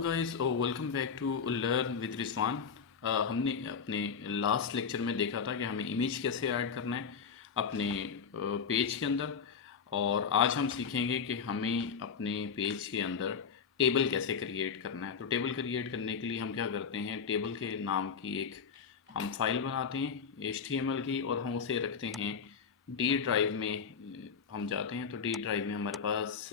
Guys welcome back to learn with Rizwan. हमने अपने last lecture में देखा था कि हमें इमेज कैसे ऐड करना है अपने पेज के अंदर। और आज हम सीखेंगे कि हमें अपने पेज के अंदर टेबल कैसे क्रिएट करना है। तो टेबल क्रिएट करने के लिए हम क्या करते हैं, टेबल के नाम की एक हम फाइल बनाते हैं HTML की, और हम उसे रखते हैं डी ड्राइव में। हम जाते हैं तो डी ड्राइव में हमारे पास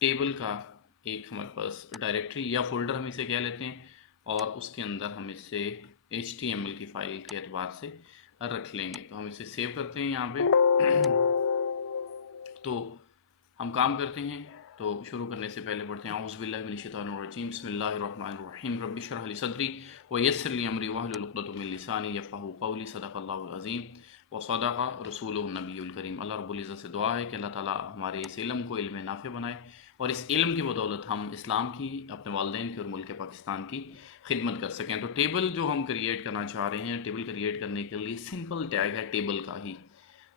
टेबल का एक हमारे पास डायरेक्टरी या फोल्डर हम इसे कह लेते हैं, और उसके अंदर हम इसे HTML की फाइल के एतबार से रख लेंगे। तो हम इसे सेव करते हैं यहाँ पे। तो हम काम करते हैं। तो शुरू करने से पहले पढ़ते हैं औज़ु बिल्लाहि मिनश शैतानिर रजीम बिस्मिल्लाहिर्रहमानिर्रहीम रब्बि इश्रह ली सदरी व यस्सिर ली अमरी वहलुल उक़दतम मिन लिसानी यफ़क़हू क़ौली सदक़ल्लाहुल अज़ीम व सदक़ रसूलुहुन नबियुल करीम। अल्लाह रब्बुल इज़्ज़त से दुआ है कि अल्लाह ताला हमारे इस इल्म को इल्म नाफ़े बनाए, और इस इल्म की बदौलत हम इस्लाम की, अपने वालिदैन की और मुल्क पाकिस्तान की खिदमत कर सकें। तो टेबल जो हम क्रिएट करना चाह रहे हैं, टेबल क्रिएट करने के लिए सिंपल टैग है टेबल का ही।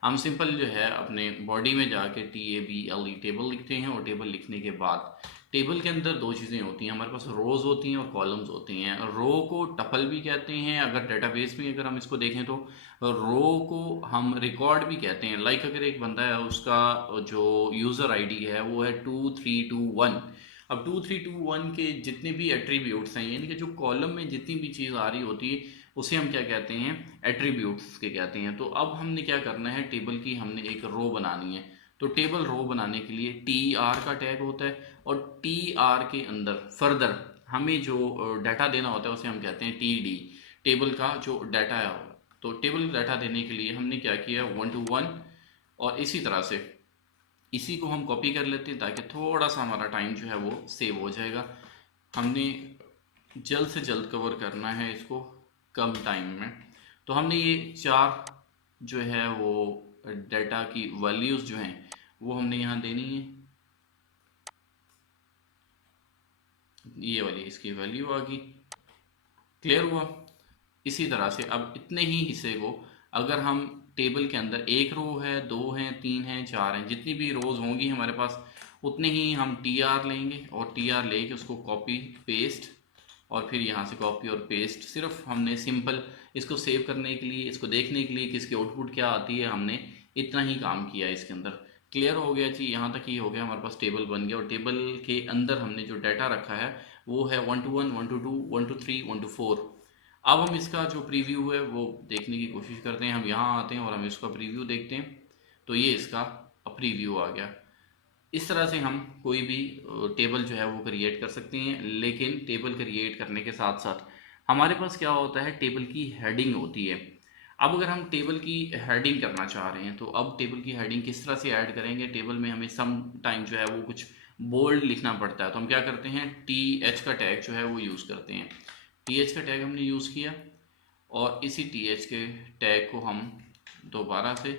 हम सिंपल जो है अपने बॉडी में जाके TABLE टेबल लिखते हैं, और टेबल लिखने के बाद टेबल के अंदर दो चीज़ें होती हैं, हमारे पास रोज़ होती हैं और कॉलम्स होती हैं। रो को टपल भी कहते हैं, अगर डेटाबेस में अगर हम इसको देखें तो रो को हम रिकॉर्ड भी कहते हैं। लाइक अगर एक बंदा है, उसका जो यूज़र आईडी है वो है 2321। अब 2321 के जितने भी एट्रीब्यूट्स हैं, यानी कि जो कॉलम में जितनी भी चीज़ आ रही होती है, उसे हम क्या कहते हैं, एट्रीब्यूट्स के कहते हैं। तो अब हमने क्या करना है, टेबल की हमने एक रो बनानी है। तो टेबल रो बनाने के लिए TR का टैग होता है, और TR के अंदर फर्दर हमें जो डाटा देना होता है उसे हम कहते हैं TD, टेबल का जो डाटा है। तो टेबल डाटा देने के लिए हमने क्या किया, 1 to 1। और इसी तरह से इसी को हम कॉपी कर लेते हैं ताकि थोड़ा सा हमारा टाइम जो है वो सेव हो जाएगा। हमने जल्द से जल्द कवर करना है इसको कम टाइम में। तो हमने ये चार जो है वो डाटा की वैल्यूज़ जो हैं वो हमने यहाँ देनी है। ये वाली इसकी वैल्यू आ गई। क्लियर हुआ। इसी तरह से अब इतने ही हिस्से को अगर हम टेबल के अंदर एक रो है, दो हैं, तीन हैं, चार हैं, जितनी भी रोज़ होंगी हमारे पास उतने ही हम TR लेंगे, और TR लेके उसको कॉपी पेस्ट, और फिर यहाँ से कॉपी और पेस्ट। सिर्फ हमने सिंपल इसको सेव करने के लिए, इसको देखने के लिए कि इसकी आउटपुट क्या आती है, हमने इतना ही काम किया इसके अंदर। क्लियर हो गया जी। यहाँ तक ही हो गया, हमारे पास टेबल बन गया, और टेबल के अंदर हमने जो डाटा रखा है वो है 1 to 1, 1 to 2, 1 to 3, 1 to 4। अब हम इसका जो प्रीव्यू है वो देखने की कोशिश करते हैं। हम यहाँ आते हैं और हम इसका प्रीव्यू देखते हैं। तो ये इसका प्रीव्यू आ गया। इस तरह से हम कोई भी टेबल जो है वो क्रिएट कर सकते हैं। लेकिन टेबल क्रिएट करने के साथ साथ हमारे पास क्या होता है, टेबल की हेडिंग होती है। अब अगर हम टेबल की हेडिंग करना चाह रहे हैं, तो अब टेबल की हेडिंग किस तरह से ऐड करेंगे। टेबल में हमें सम टाइम जो है वो कुछ बोल्ड लिखना पड़ता है। तो हम क्या करते हैं, TH का टैग जो है वो यूज़ करते हैं। TH का टैग हमने यूज़ किया, और इसी TH के टैग को हम दोबारा से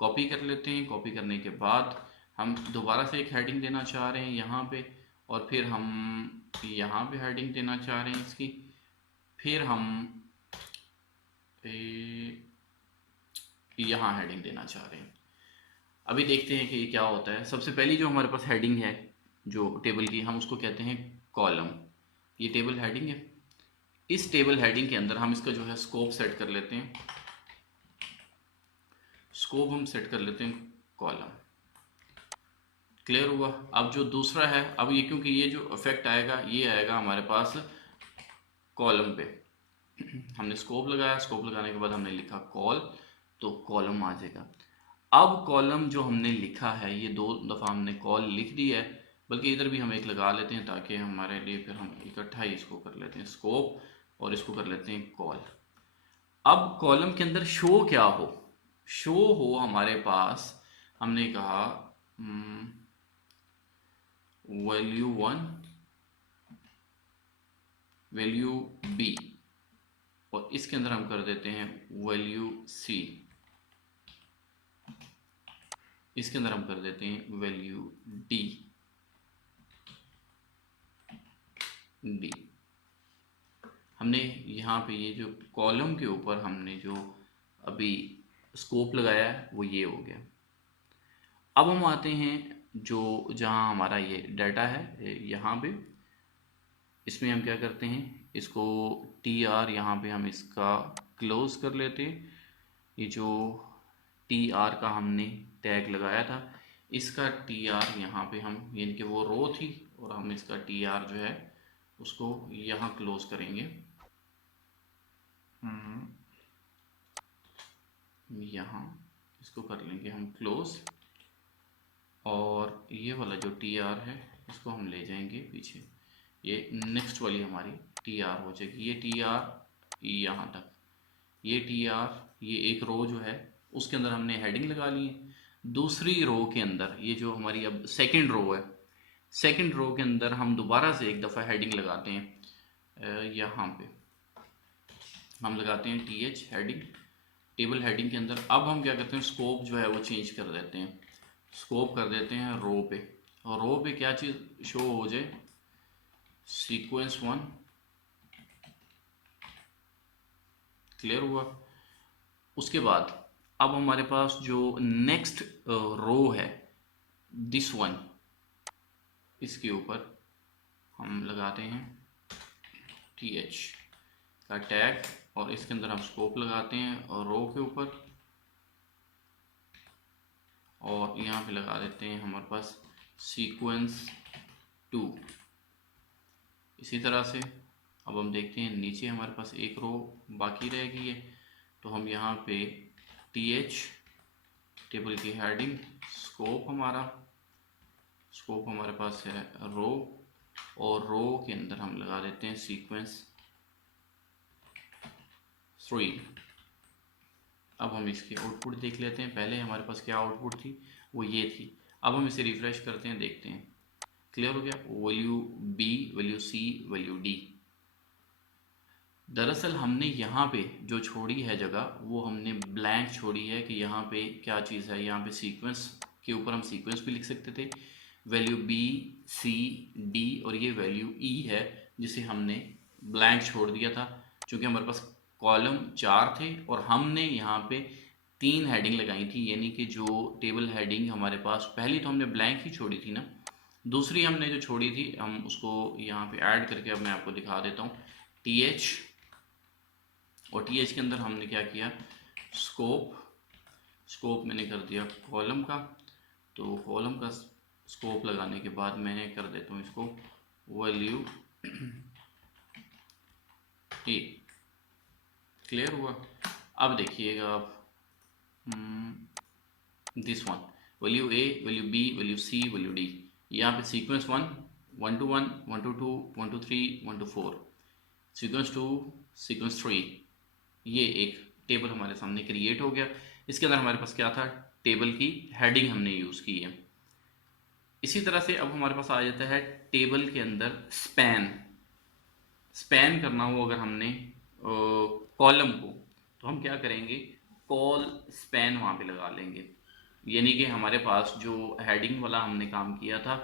कॉपी कर लेते हैं। कॉपी करने के बाद हम दोबारा से एक हेडिंग देना चाह रहे हैं यहाँ पे, और फिर हम यहाँ पे हेडिंग देना चाह रहे हैं इसकी, फिर हम यहाँ हेडिंग देना चाह रहे हैं। अभी देखते हैं कि ये क्या होता है। सबसे पहली जो हमारे पास हेडिंग है जो टेबल की, हम उसको कहते हैं कॉलम। ये टेबल हेडिंग है। इस टेबल हेडिंग के अंदर हम इसका जो है स्कोप सेट कर लेते हैं। स्कोप हम सेट कर लेते हैं कॉलम। क्लियर हुआ। अब जो दूसरा है, अब ये क्योंकि ये जो इफेक्ट आएगा ये आएगा हमारे पास कॉलम पे। हमने स्कोप लगाया, स्कोप लगाने के बाद हमने लिखा कॉल, तो कॉलम आ जाएगा। अब कॉलम जो हमने लिखा है, ये दो दफ़ा हमने कॉल लिख दी है, बल्कि इधर भी हम एक लगा लेते हैं ताकि हमारे लिए फिर हम इकट्ठा ही इसको कर लेते हैं स्कोप, और इसको कर लेते हैं कॉल। अब कॉलम के अंदर शो क्या हो, शो हो हमारे पास, हमने कहा वैल्यू 1, वैल्यू B, और इसके अंदर हम कर देते हैं वैल्यू C, इसके अंदर हम कर देते हैं वैल्यू D। हमने यहाँ पे ये जो कॉलम के ऊपर हमने जो अभी स्कोप लगाया है वो ये हो गया। अब हम आते हैं जो जहाँ हमारा ये डाटा है यहाँ पे, इसमें हम क्या करते हैं, इसको टी आर यहाँ पे हम इसका क्लोज कर लेते हैं। ये जो टी आर का हमने टैग लगाया था, इसका टी आर यहाँ पे हम, यानी कि वो रो थी और हम इसका टी आर जो है उसको यहाँ क्लोज करेंगे। यहाँ इसको कर लेंगे हम क्लोज, और ये वाला जो टी आर है इसको हम ले जाएंगे पीछे। ये नेक्स्ट वाली हमारी टी आर हो जाएगी। ये टी आर यहाँ तक, ये टी आर, ये एक रो जो है उसके अंदर हमने हेडिंग लगा ली है। दूसरी रो के अंदर ये जो हमारी अब सेकंड रो है, सेकंड रो के अंदर हम दोबारा से एक दफ़ा हेडिंग लगाते हैं। यहाँ पे हम लगाते हैं T H heading, table heading के अंदर। अब हम क्या करते हैं, स्कोप जो है वो चेंज कर देते हैं, स्कोप कर देते हैं रो पे, और रो पे क्या चीज़ शो हो जाए, सीक्वेंस 1। क्लियर हुआ। उसके बाद अब हमारे पास जो नेक्स्ट रो है, दिस वन, इसके ऊपर हम लगाते हैं टी एच का टैग, और इसके अंदर हम स्कोप लगाते हैं और रो के ऊपर, और यहाँ पे लगा देते हैं हमारे पास सीक्वेंस 2। इसी तरह से अब हम देखते हैं नीचे हमारे पास एक रो बाकी रह गई है, तो हम यहाँ पे टी एच टेबल की हेडिंग, स्कोप हमारे पास है रो, और रो के अंदर हम लगा देते हैं सीक्वेंस 3। अब हम इसकी आउटपुट देख लेते हैं। पहले हमारे पास क्या आउटपुट थी, वो ये थी। अब हम इसे रिफ्रेश करते हैं, देखते हैं। क्लियर हो गया। Value B, value C, value D. दरअसल हमने यहाँ पे जो छोड़ी है जगह, वो हमने ब्लैंक छोड़ी है कि यहाँ पे क्या चीज़ है। यहाँ पे सीक्वेंस के ऊपर हम सीक्वेंस भी लिख सकते थे, वैल्यू बी, सी, डी, और ये वैल्यू ई है जिसे हमने ब्लैंक छोड़ दिया था, क्योंकि हमारे पास कॉलम 4 थे और हमने यहाँ पे 3 हेडिंग लगाई थी। यानी कि जो टेबल हेडिंग हमारे पास, पहली तो हमने ब्लैंक ही छोड़ी थी ना, दूसरी हमने जो छोड़ी थी हम उसको यहाँ पे ऐड करके अब मैं आपको दिखा देता हूँ। टी एच, और टी एच के अंदर हमने क्या किया, स्कोप मैंने कर दिया कॉलम का, तो कॉलम का स्कोप लगाने के बाद मैंने कर देता हूँ इसको वैल्यू ए। क्लियर हुआ। अब देखिएगा आप, this one, value A, value B, value C, value D. यहाँ पे sequence 1, 1 to 1, 1 to 2, 1 to 3, 1 to 4, sequence 2, sequence 3। ये एक टेबल हमारे सामने क्रिएट हो गया। इसके अंदर हमारे पास क्या था, टेबल की हेडिंग हमने यूज़ की है। इसी तरह से अब हमारे पास आ जाता है टेबल के अंदर स्पैन करना हो अगर हमने कॉलम को, तो हम क्या करेंगे, कॉल स्पैन वहाँ पे लगा लेंगे। यानी कि हमारे पास जो हेडिंग वाला हमने काम किया था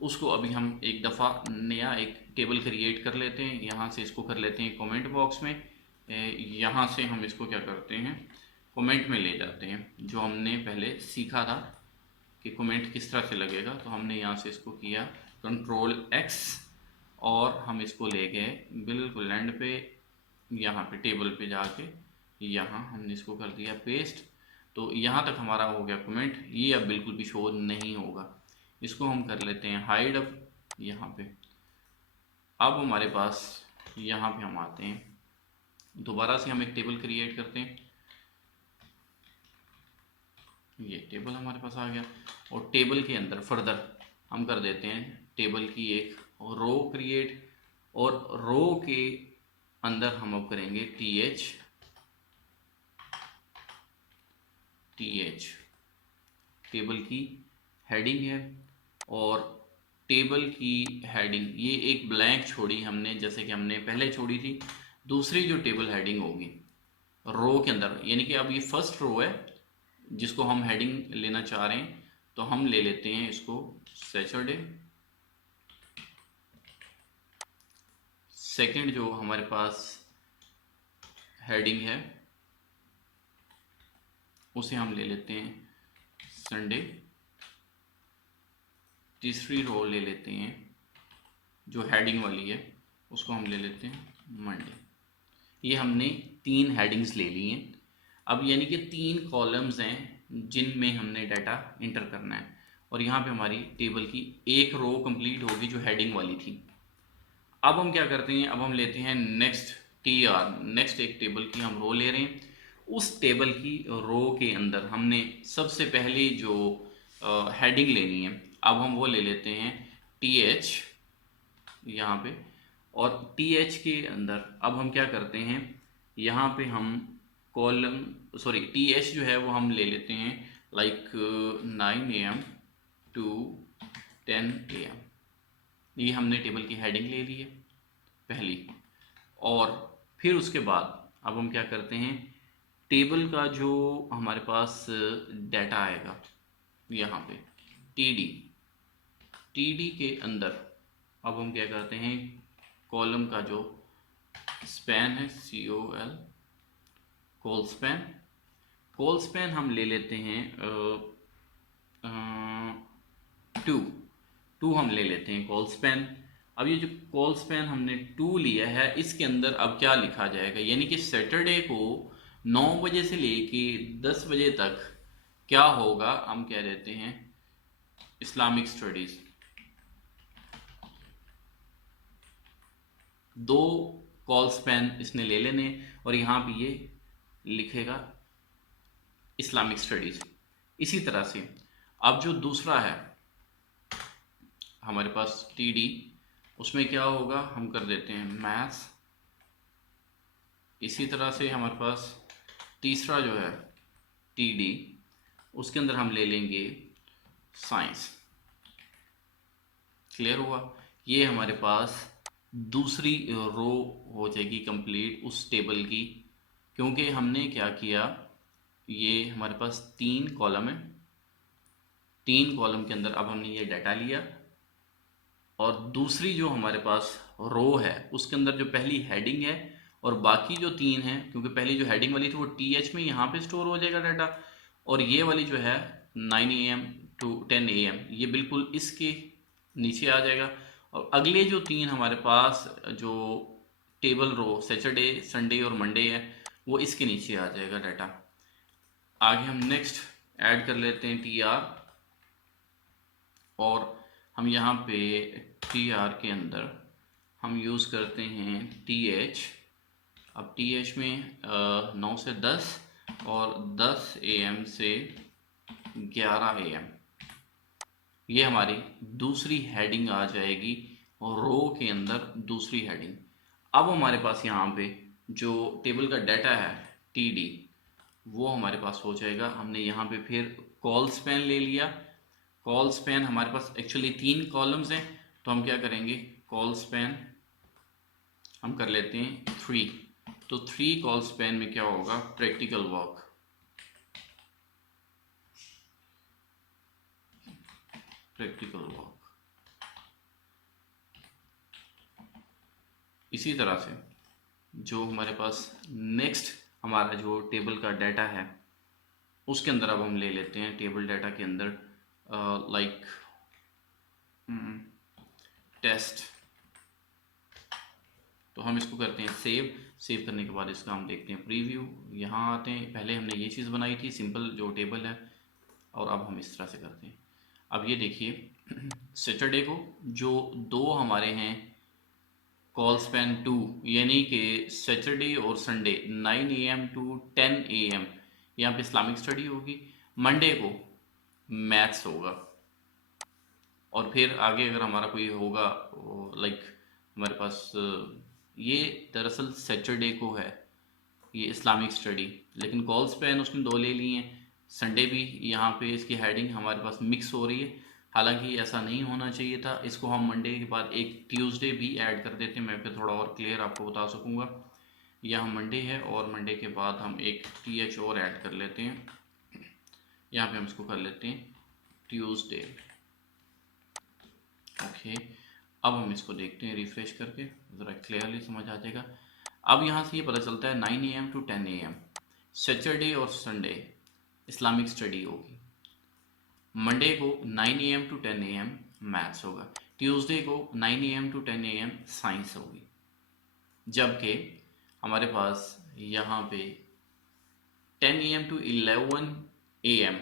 उसको अभी हम एक दफ़ा नया एक टेबल क्रिएट कर लेते हैं। यहाँ से इसको कर लेते हैं कमेंट बॉक्स में, यहाँ से हम इसको क्या करते हैं, कमेंट में ले जाते हैं। जो हमने पहले सीखा था कि कमेंट किस तरह से लगेगा, तो हमने यहाँ से इसको किया कंट्रोल एक्स, और हम इसको ले गए बिल्कुल एंड पे, यहाँ पे टेबल पे जाके यहाँ हमने इसको कर दिया पेस्ट। तो यहाँ तक हमारा हो गया कमेंट। ये अब बिल्कुल भी शो नहीं होगा। इसको हम कर लेते हैं हाइड अब यहाँ पे। अब हमारे पास यहाँ पे हम आते हैं, दोबारा से हम एक टेबल क्रिएट करते हैं। ये टेबल हमारे पास आ गया, और टेबल के अंदर फर्दर हम कर देते हैं टेबल की एक रो क्रिएट, और रो के अंदर हम अब करेंगे टी एच टेबल की हेडिंग है, और टेबल की हेडिंग ये एक ब्लैंक छोड़ी हमने, जैसे कि हमने पहले छोड़ी थी। दूसरी जो टेबल हेडिंग होगी रो के अंदर, यानी कि अब ये फर्स्ट रो है जिसको हम हेडिंग लेना चाह रहे हैं, तो हम ले लेते हैं इसको सैटरडे। सेकंड जो हमारे पास हेडिंग है उसे हम ले लेते हैं संडे। तीसरी रो ले लेते हैं जो हेडिंग वाली है उसको हम ले लेते हैं मंडे। ये हमने 3 हेडिंग्स ले ली हैं। अब यानी कि 3 कॉलम्स हैं जिनमें हमने डाटा इंटर करना है, और यहाँ पे हमारी टेबल की एक रो कंप्लीट होगी जो हेडिंग वाली थी। अब हम क्या करते हैं, अब हम लेते हैं नेक्स्ट TR, नेक्स्ट एक टेबल की हम रो ले रहे हैं। उस टेबल की रो के अंदर हमने सबसे पहले जो हेडिंग लेनी है, अब हम वो ले लेते हैं TH यहाँ पे। और TH के अंदर अब हम क्या करते हैं, यहाँ पे हम कॉलम TH जो है वो हम ले लेते हैं लाइक 9 AM to 10 AM। ये हमने टेबल की हेडिंग ले ली है पहली। और फिर उसके बाद अब हम क्या करते हैं, टेबल का जो हमारे पास डाटा आएगा यहाँ पे TD के अंदर अब हम क्या करते हैं, कॉलम का जो स्पैन है COL, कॉल स्पैन हम ले लेते हैं 2 हम ले लेते हैं कॉल स्पैन। अब ये जो कॉल स्पैन हमने 2 लिया है, इसके अंदर अब क्या लिखा जाएगा, यानी कि सैटरडे को 9 बजे से लेके 10 बजे तक क्या होगा, हम कह देते हैं इस्लामिक स्टडीज। 2 कॉल स्पैन इसने ले लेने, और यहाँ पे ये लिखेगा इस्लामिक स्टडीज। इसी तरह से अब जो दूसरा है हमारे पास TD, उसमें क्या होगा, हम कर देते हैं मैथ्स। इसी तरह से हमारे पास तीसरा जो है TD, उसके अंदर हम ले लेंगे साइंस। क्लियर हुआ, ये हमारे पास दूसरी रो हो जाएगी कंप्लीट उस टेबल की। क्योंकि हमने क्या किया, ये हमारे पास 3 कॉलम है, 3 कॉलम के अंदर अब हमने ये डाटा लिया, और दूसरी जो हमारे पास रो है उसके अंदर जो पहली हेडिंग है और बाकी जो 3 हैं, क्योंकि पहली जो हेडिंग वाली थी वो TH में यहाँ पे स्टोर हो जाएगा डाटा, और ये वाली जो है 9 AM to 10 AM ये बिल्कुल इसके नीचे आ जाएगा। और अगले जो 3 हमारे पास जो टेबल रो सैटरडे, संडे और मंडे है, वो इसके नीचे आ जाएगा डाटा। आगे हम नेक्स्ट ऐड कर लेते हैं TR, और हम यहाँ पे TR के अंदर हम यूज़ करते हैं TH। अब TH में 9 से 10 और 10 AM से 11 AM, ये हमारी दूसरी हेडिंग आ जाएगी, और रो के अंदर दूसरी हेडिंग। अब हमारे पास यहाँ पे जो टेबल का डाटा है TD, वो हमारे पास हो जाएगा। हमने यहाँ पे फिर कॉल स्पैन ले लिया। कॉल स्पैन हमारे पास एक्चुअली 3 कॉलम्स हैं, तो हम क्या करेंगे, कॉल स्पैन हम कर लेते हैं 3। तो 3 कॉल स्पैन में क्या होगा, प्रैक्टिकल वर्क। इसी तरह से जो हमारे पास नेक्स्ट हमारा जो टेबल का डाटा है उसके अंदर अब हम ले लेते हैं टेबल डाटा के अंदर लाइक टेस्ट। तो हम इसको करते हैं सेव करने के बाद इसका हम देखते हैं प्रीव्यू। यहाँ आते हैं, पहले हमने ये चीज़ बनाई थी सिंपल जो टेबल है, और अब हम इस तरह से करते हैं। अब ये देखिए सैटरडे को जो 2 हमारे हैं कॉल स्पैन 2, यानी कि सैटरडे और संडे 9 AM to 10 AM यहाँ पे इस्लामिक स्टडी होगी। मंडे को मैथ्स होगा, और फिर आगे अगर हमारा कोई होगा लाइक हमारे पास ये दरअसल सैटरडे को है ये इस्लामिक स्टडी, लेकिन कॉल स्पैन उसने 2 ले लिए हैं। संडे भी यहाँ पे इसकी हेडिंग हमारे पास मिक्स हो रही है, हालांकि ऐसा नहीं होना चाहिए था। इसको हम मंडे के बाद एक ट्यूसडे भी ऐड कर देते हैं, मैं फिर थोड़ा और क्लियर आपको बता सकूँगा। यहाँ मंडे है और मंडे के बाद हम एक TH और ऐड कर लेते हैं, यहाँ पे हम इसको कर लेते हैं ट्यूसडे। ओके, अब हम इसको देखते हैं रिफ्रेश करके, ज़रा क्लियरली समझ आ जाएगा। अब यहाँ से ये पता चलता है 9 AM to 10 AM सैटरडे और संडे इस्लामिक स्टडी होगी। मंडे को 9 AM to 10 AM मैथ्स होगा। ट्यूसडे को 9 AM to 10 AM साइंस होगी। जबकि हमारे पास यहाँ पे 10 AM to 11 AM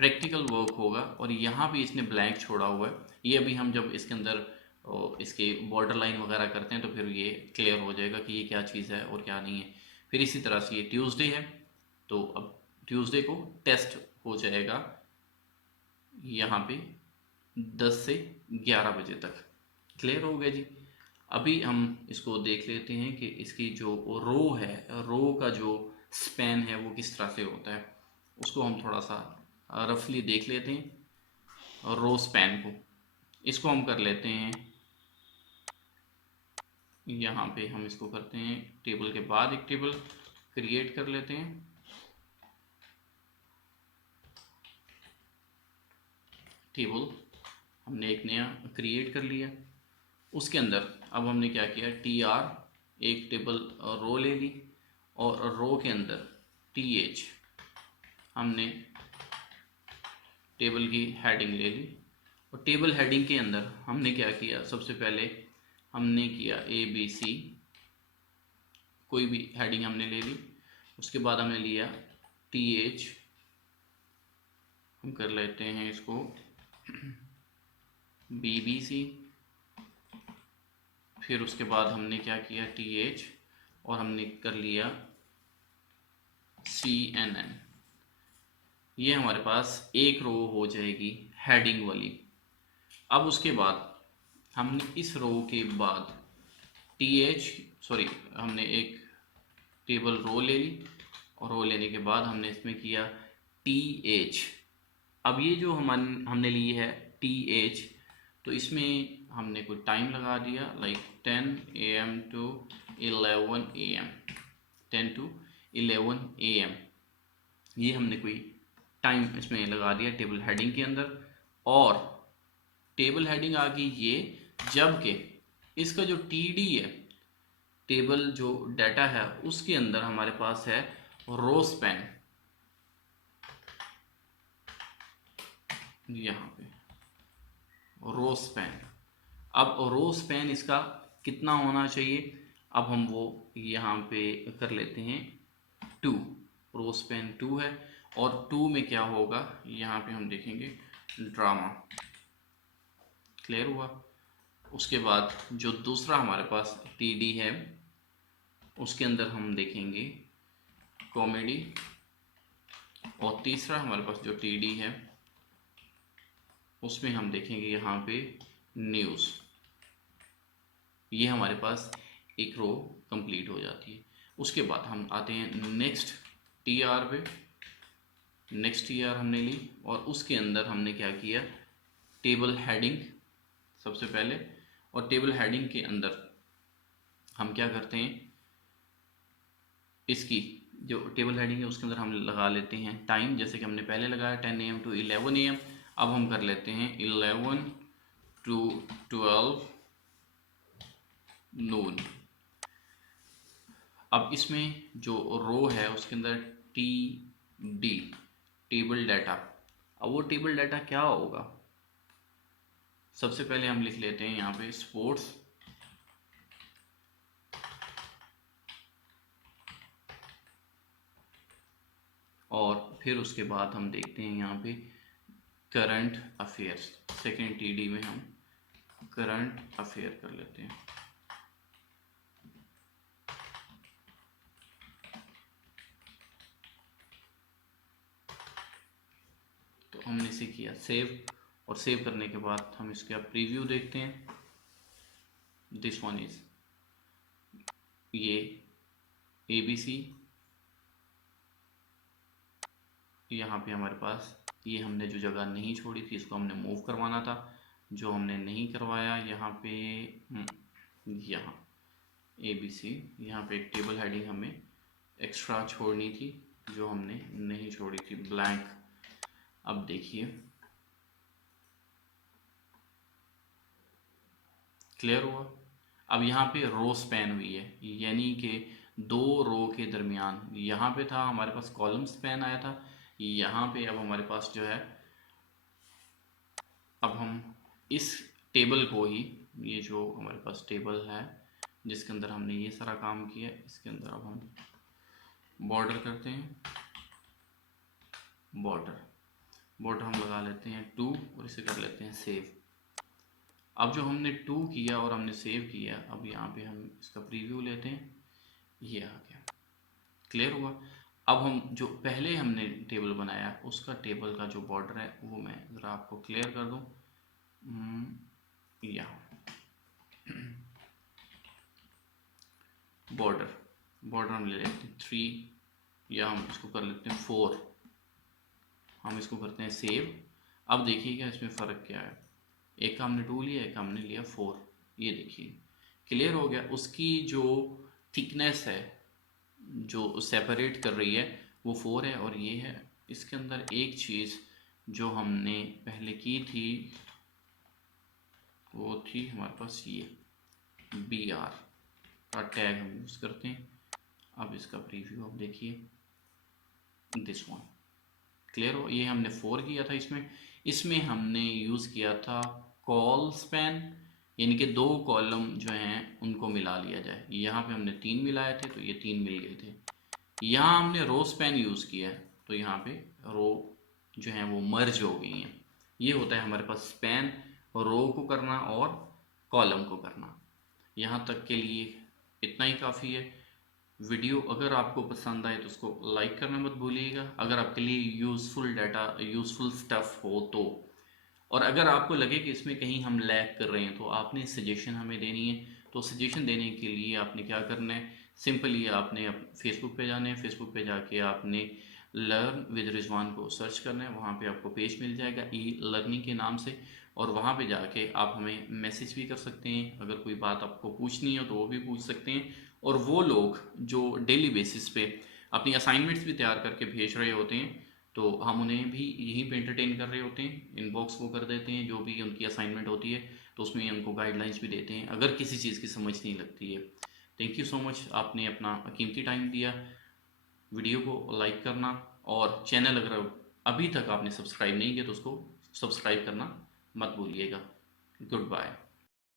practical work होगा, और यहाँ भी इसने ब्लैंक छोड़ा हुआ है। ये अभी हम जब इसके अंदर इसके बॉर्डर लाइन वगैरह करते हैं तो फिर ये क्लियर हो जाएगा कि ये क्या चीज़ है और क्या नहीं है। फिर इसी तरह से ये ट्यूसडे है, तो अब ट्यूसडे को टेस्ट हो जाएगा यहाँ पे 10 से 11 बजे तक। क्लियर हो गया जी। अभी हम इसको देख लेते हैं कि इसकी जो रो है, रो का जो स्पैन है वो किस तरह से होता है, उसको हम थोड़ा सा रफली देख लेते हैं। रो स्पैन को इसको हम कर लेते हैं, यहाँ पे हम इसको करते हैं टेबल के बाद एक टेबल क्रिएट कर लेते हैं। टेबल हमने एक नया क्रिएट कर लिया। उसके अंदर अब हमने क्या किया, TR एक टेबल रो ले ली, और रो के अंदर TH हमने टेबल की हेडिंग ले ली। और टेबल हेडिंग के अंदर हमने क्या किया, सबसे पहले हमने किया ABC, कोई भी हेडिंग हमने ले ली। उसके बाद हमने लिया TH, हम कर लेते हैं इसको BBC। फिर उसके बाद हमने क्या किया, TH, और हमने कर लिया CNN। ये हमारे पास एक रो हो जाएगी हेडिंग वाली। अब उसके बाद हमने इस रो के बाद हमने एक टेबल रो ले ली, और रो लेने के बाद हमने इसमें किया TH। अब ये जो हमने ली है TH, तो इसमें हमने कोई टाइम लगा दिया, like 10 AM to 11 AM, 10 to 11 AM, ये हमने कोई टाइम इसमें लगा दिया टेबल हेडिंग के अंदर। और टेबल हेडिंग आ गई ये, जबकि इसका जो TD है, टेबल जो डाटा है, उसके अंदर हमारे पास है रो स्पैन, यहाँ पे रो स्पैन। अब रो स्पैन इसका कितना होना चाहिए, अब हम वो यहाँ पे कर लेते हैं 2। रो स्पैन 2 है, और 2 में क्या होगा, यहाँ पे हम देखेंगे ड्रामा। क्लियर हुआ। उसके बाद जो दूसरा हमारे पास TD है, उसके अंदर हम देखेंगे कॉमेडी, और तीसरा हमारे पास जो TD है उसमें हम देखेंगे यहाँ पे न्यूज़। ये हमारे पास एक रो कंप्लीट हो जाती है। उसके बाद हम आते हैं नेक्स्ट TR पे। नेक्स्ट TR हमने ली, और उसके अंदर हमने क्या किया, टेबल हेडिंग सबसे पहले। और टेबल हेडिंग के अंदर हम क्या करते हैं, इसकी जो टेबल हेडिंग है उसके अंदर हम लगा लेते हैं टाइम, जैसे कि हमने पहले लगाया 10 AM to 11 AM। अब हम कर लेते हैं 11 to 12 नून। अब इसमें जो रो है उसके अंदर TD टेबल डाटा। अब वो टेबल डाटा क्या होगा, सबसे पहले हम लिख लेते हैं यहाँ पे स्पोर्ट्स, और फिर उसके बाद हम देखते हैं यहाँ पे करंट अफेयर्स। सेकेंड TD में हम करंट अफेयर कर लेते हैं। तो हमने इसे किया सेव, और सेव करने के बाद हम इसका प्रीव्यू देखते हैं। दिस वन इज ये ABC, यहाँ पे हमारे पास ये हमने जो जगह नहीं छोड़ी थी इसको हमने मूव करवाना था, जो हमने नहीं करवाया यहाँ पे, यहाँ ABC, यहाँ पे एक टेबल हेडिंग हमें एक्स्ट्रा छोड़नी थी जो हमने नहीं छोड़ी थी, ब्लैंक। अब देखिए क्लियर हुआ। अब यहाँ पे रो स्पैन हुई है, यानी कि दो रो के दरमियान, यहाँ पे था हमारे पास कॉलम स्पैन आया था, यहाँ पे अब हमारे पास जो है, अब हम इस टेबल को ही, ये जो हमारे पास टेबल है जिसके अंदर हमने ये सारा काम किया। इसके अंदर अब हम बॉर्डर करते हैं, बॉर्डर हम लगा लेते हैं 2 और इसे कर लेते हैं सेव। अब जो हमने 2 किया और हमने सेव किया, अब यहाँ पे हम इसका प्रीव्यू लेते हैं, ये आ गया। क्लियर हुआ। अब हम जो पहले हमने टेबल बनाया उसका टेबल का जो बॉर्डर है वो मैं ज़रा आपको क्लियर कर दूँ। यहाँ बॉर्डर हम ले लेते हैं 3 या हम इसको कर लेते हैं 4। हम इसको करते हैं सेव। अब देखिएगा इसमें फ़र्क क्या है, एक का हमने 2 लिया, एक का हमने लिया 4। ये देखिए क्लियर हो गया। उसकी जो थिकनेस है जो सेपरेट कर रही है वो 4 है और ये है। इसके अंदर एक चीज़ जो हमने पहले की थी वो थी हमारे पास ये BR का टैग हम यूज़ करते हैं। अब इसका प्रीव्यू आप देखिए, दिस वन क्लियर हो। ये हमने 4 किया था। इसमें हमने यूज़ किया था कॉल स्पैन, यानी कि 2 कॉलम जो हैं उनको मिला लिया जाए। यहाँ पे हमने 3 मिलाए थे तो ये 3 मिल गए थे। यहाँ हमने रो स्पैन यूज़ किया है तो यहाँ पे रो जो है वो मर्ज हो गई हैं। ये होता है हमारे पास स्पैन, रो को करना और कॉलम को करना। यहाँ तक के लिए इतना ही काफ़ी है। वीडियो अगर आपको पसंद आए तो उसको लाइक करना मत भूलिएगा, अगर आपके लिए यूज़फुल स्टफ़ हो तो। और अगर आपको लगे कि इसमें कहीं हम लैग कर रहे हैं तो आपने सजेशन हमें देनी है। तो सजेशन देने के लिए आपने क्या करना है, सिंपली आपने फेसबुक पे जाना है। फेसबुक पे जाके आपने लर्न विद रिजवान को सर्च करना है, वहाँ पे आपको पेज मिल जाएगा ई-लर्निंग के नाम से। और वहाँ पे जाके आप हमें मैसेज भी कर सकते हैं, अगर कोई बात आपको पूछनी हो तो वो भी पूछ सकते हैं। और वो लोग जो डेली बेसिस पे अपनी असाइनमेंट्स भी तैयार करके भेज रहे होते हैं तो हम उन्हें भी यहीं पे एंटरटेन कर रहे होते हैं। इनबॉक्स वो कर देते हैं जो भी उनकी असाइनमेंट होती है, तो उसमें उनको गाइडलाइंस भी देते हैं अगर किसी चीज़ की समझ नहीं लगती है। थैंक यू सो मच, आपने अपना कीमती टाइम दिया। वीडियो को लाइक करना और चैनल अगर अभी तक आपने सब्सक्राइब नहीं किया तो उसको सब्सक्राइब करना मत भूलिएगा। Good bye.